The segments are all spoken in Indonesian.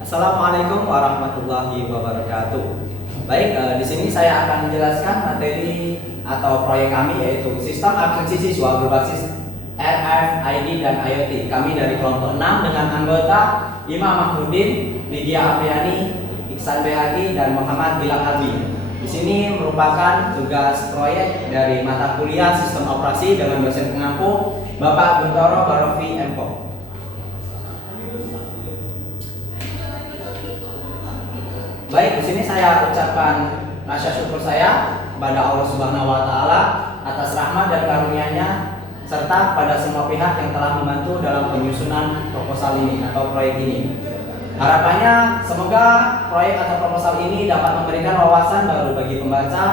Assalamualaikum warahmatullahi wabarakatuh. Baik, di sini saya akan menjelaskan materi atau proyek kami yaitu Sistem Absensi Siswa berbasis RFID dan IoT. Kami dari kelompok 6 dengan anggota Imam Mahmudin, Lydia Apriani, Iksan Behagi, dan Muhammad Gilang Albi. Di sini merupakan tugas proyek dari mata kuliah Sistem Operasi dengan dosen pengampu Bapak Guntoro Barofi MKo. Baik, di sini saya ucapkan rasa syukur saya kepada Allah Subhanahu wa taala atas rahmat dan karunia-Nya serta pada semua pihak yang telah membantu dalam penyusunan proposal ini atau proyek ini. Harapannya semoga proyek atau proposal ini dapat memberikan wawasan baru bagi pembaca.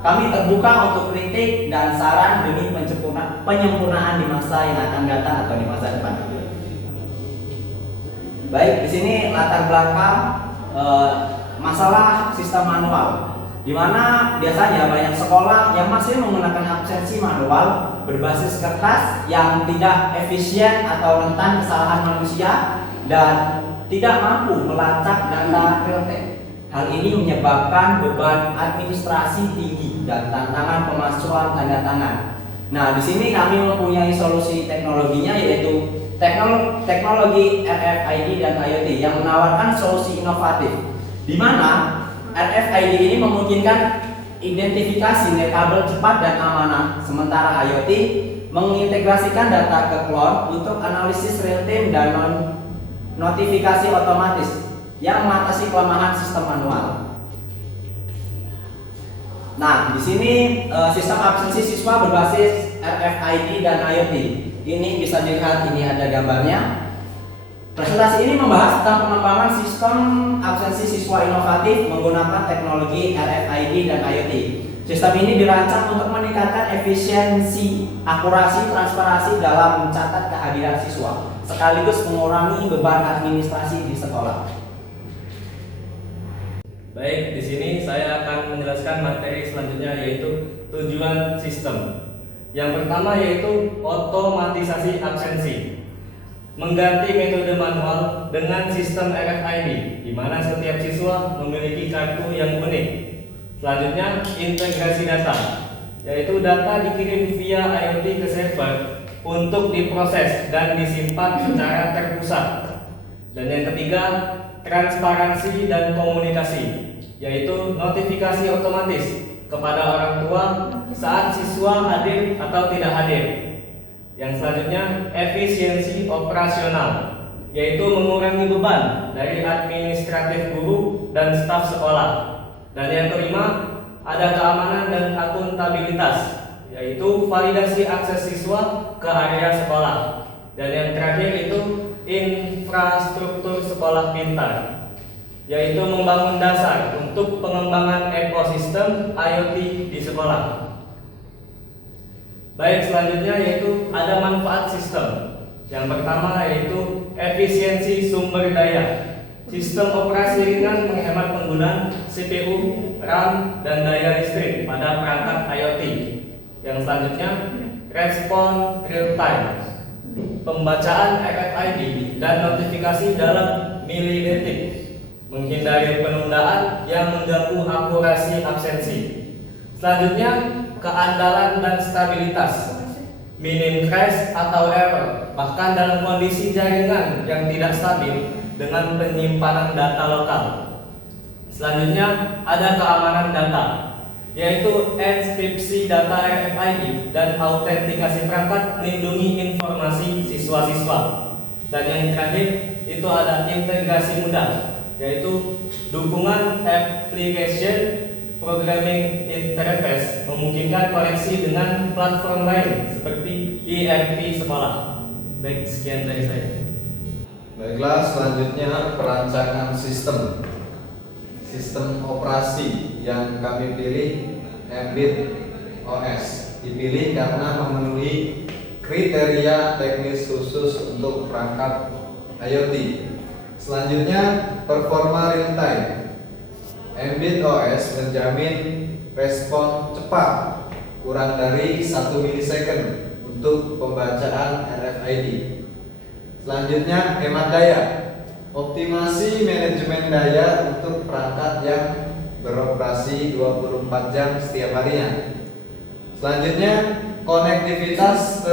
Kami terbuka untuk kritik dan saran demi penyempurnaan di masa yang akan datang atau di masa depan. Baik, di sini latar belakang masalah sistem manual, di mana biasanya banyak sekolah yang masih menggunakan absensi manual berbasis kertas yang tidak efisien atau rentan kesalahan manusia dan tidak mampu melacak data real time. Hal ini menyebabkan beban administrasi tinggi dan tantangan pemalsuan tanda tangan. Nah, di sini kami mempunyai solusi teknologinya yaitu teknologi RFID dan IoT yang menawarkan solusi inovatif, di mana RFID ini memungkinkan identifikasi nirkabel cepat dan amanah, sementara IoT mengintegrasikan data ke cloud untuk analisis real time dan notifikasi otomatis yang mengatasi kelemahan sistem manual. Nah, di sini sistem absensi siswa berbasis RFID dan IoT. Ini bisa dilihat, ini ada gambarnya. Presentasi ini membahas tentang pengembangan sistem absensi siswa inovatif menggunakan teknologi RFID dan IoT. Sistem ini dirancang untuk meningkatkan efisiensi, akurasi, transparansi dalam mencatat kehadiran siswa, sekaligus mengurangi beban administrasi di sekolah. Baik, di sini saya akan menjelaskan materi selanjutnya yaitu tujuan sistem. Yang pertama yaitu otomatisasi absensi. Mengganti metode manual dengan sistem RFID, di mana setiap siswa memiliki kartu yang unik. Selanjutnya, integrasi data, yaitu data dikirim via IoT ke server untuk diproses dan disimpan secara terpusat. Dan yang ketiga, transparansi dan komunikasi, yaitu notifikasi otomatis kepada orang tua saat siswa hadir atau tidak hadir. Yang selanjutnya, efisiensi operasional, yaitu mengurangi beban dari administratif guru dan staf sekolah. Dan yang kelima, ada keamanan dan akuntabilitas, yaitu validasi akses siswa ke area sekolah. Dan yang terakhir itu infrastruktur sekolah pintar, yaitu membangun dasar untuk pengembangan ekosistem IoT di sekolah. Baik, selanjutnya yaitu ada manfaat sistem. Yang pertama yaitu efisiensi sumber daya. Sistem operasi ringan menghemat penggunaan CPU, RAM, dan daya listrik pada perangkat IoT. Yang selanjutnya, respon real time. Pembacaan RFID dan notifikasi dalam milidetik, menghindari penundaan yang mengganggu akurasi absensi. Selanjutnya, keandalan dan stabilitas, minim crash atau error, bahkan dalam kondisi jaringan yang tidak stabil dengan penyimpanan data lokal. Selanjutnya ada keamanan data, yaitu enkripsi data RFID dan autentikasi perangkat melindungi informasi siswa-siswa. Dan yang terakhir itu ada integrasi mudah, yaitu dukungan application programming interface memungkinkan koneksi dengan platform lain seperti ERP sekolah. Baik, sekian dari saya. Baiklah, selanjutnya perancangan sistem operasi yang kami pilih Mbit OS. Dipilih karena memenuhi kriteria teknis khusus untuk perangkat IoT. Selanjutnya, performa real time. Mbit OS menjamin respon cepat kurang dari 1 milisecond untuk pembacaan RFID. Selanjutnya, hemat daya. Optimasi manajemen daya untuk perangkat yang beroperasi 24 jam setiap harinya. Selanjutnya, konektivitas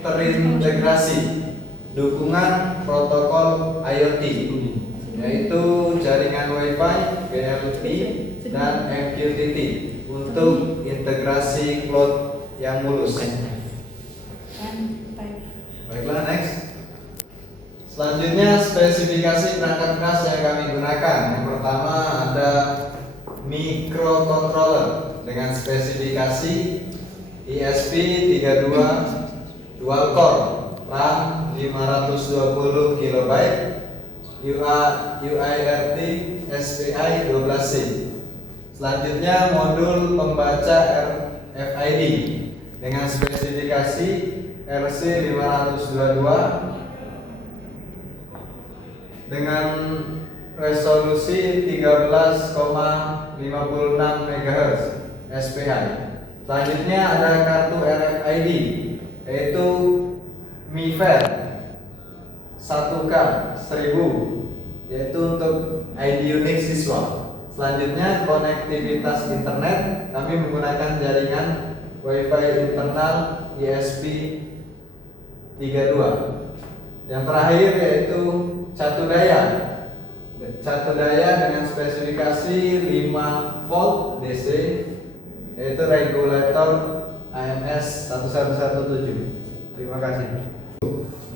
terintegrasi, dukungan protokol IoT, yaitu jaringan Wi-Fi, BLE, dan MQTT untuk integrasi cloud yang mulus. Baiklah, next. Selanjutnya, spesifikasi perangkat keras yang kami gunakan. Yang pertama ada microcontroller dengan spesifikasi ESP32 dual core, RAM 520 KB, UART SPI 12C. Selanjutnya modul pembaca RFID dengan spesifikasi RC522 dengan resolusi 13,56 MHz SPI. Selanjutnya ada kartu RFID yaitu MiFair 1K 1000 yaitu untuk ID unik siswa. Selanjutnya konektivitas internet, kami menggunakan jaringan Wi-Fi internal ESP32. Yang terakhir yaitu catu daya dengan spesifikasi 5 volt DC yaitu regulator AMS 1117. Terima kasih.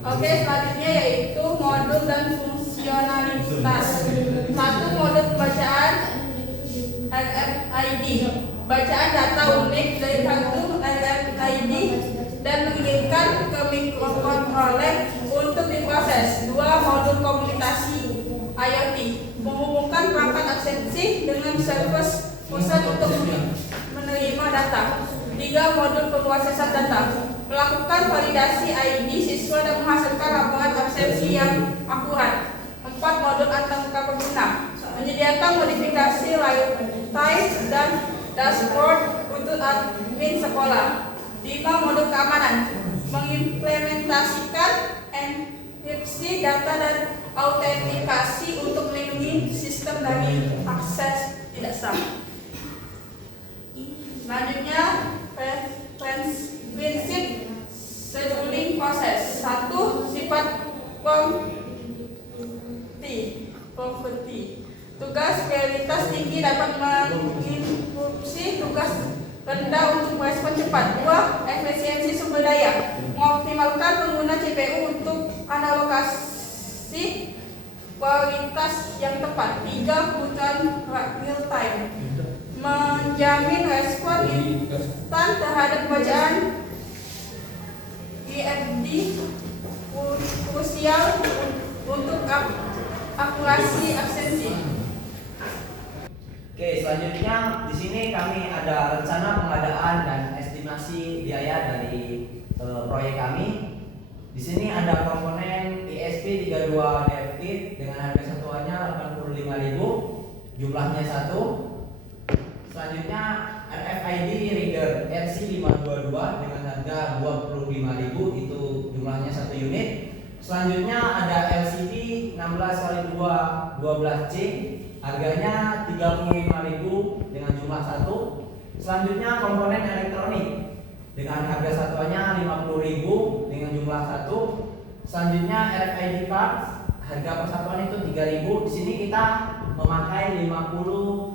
Oke, selanjutnya yaitu modul dan fungsionalitas. Satu, modul pembacaan RFID, bacaan data unik dari kartu RFID dan mengirimkan ke microcontroller untuk diproses. Dua, modul komunikasi IoT, menghubungkan perangkat absensi dengan server pusat untuk menerima data. Tiga, modul pemrosesan data, melakukan validasi ID siswa dan menghasilkan laporan absensi yang akurat. Empat, modul antarmuka pengguna, menyediakan modifikasi layout dan dashboard untuk admin sekolah. Lima, modul keamanan, mengimplementasikan enkripsi data dan autentikasi untuk melindungi sistem dari akses tidak sah. Selanjutnya, prinsip scheduling proses. Satu, sifat poverty. Tugas prioritas tinggi dapat menginterupsi tugas rendah untuk merespon cepat. Dua, efisiensi sumber daya, mengoptimalkan pengguna CPU untuk analokasi kualitas yang tepat. Tiga, kebutuhan real time, menjamin respon instan terhadap bacaan IFD krusial untuk akurasi absensi. Oke, selanjutnya di sini kami ada rencana pengadaan dan estimasi biaya dari proyek kami. Di sini ada komponen ESP32 DevKit dengan harga satuannya 85.000, jumlahnya 1. Selanjutnya RFID reader RC522 dengan harga 25.000, itu jumlahnya 1 unit. Selanjutnya ada LCD 16x2 12C, harganya 35.000 dengan jumlah 1. Selanjutnya komponen elektronik dengan harga satuannya 50.000 dengan jumlah 1. Selanjutnya RFID card, harga persatuan itu 3.000. Di sini kita memakai 50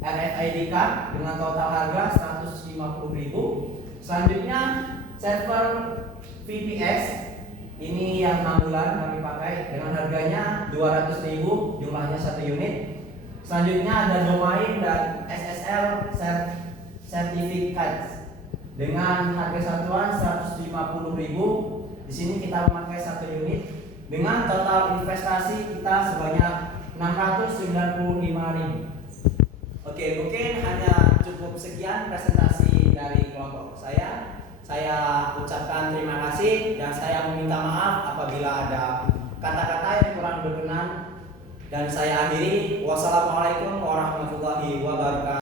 RFID card dengan total harga 150.000. Selanjutnya server VPS, ini yang 6 bulan kami pakai dengan harganya 200.000, jumlahnya 1 unit. Selanjutnya ada domain dan SSL certificate dengan harga satuan 150.000. Di sini kita memakai 1 unit dengan total investasi kita sebanyak 695.000. Oke, mungkin hanya cukup sekian presentasi dari kelompok saya. Saya ucapkan terima kasih dan saya meminta maaf apabila ada kata-kata yang kurang berkenan. Dan saya akhiri, wassalamualaikum warahmatullahi wabarakatuh.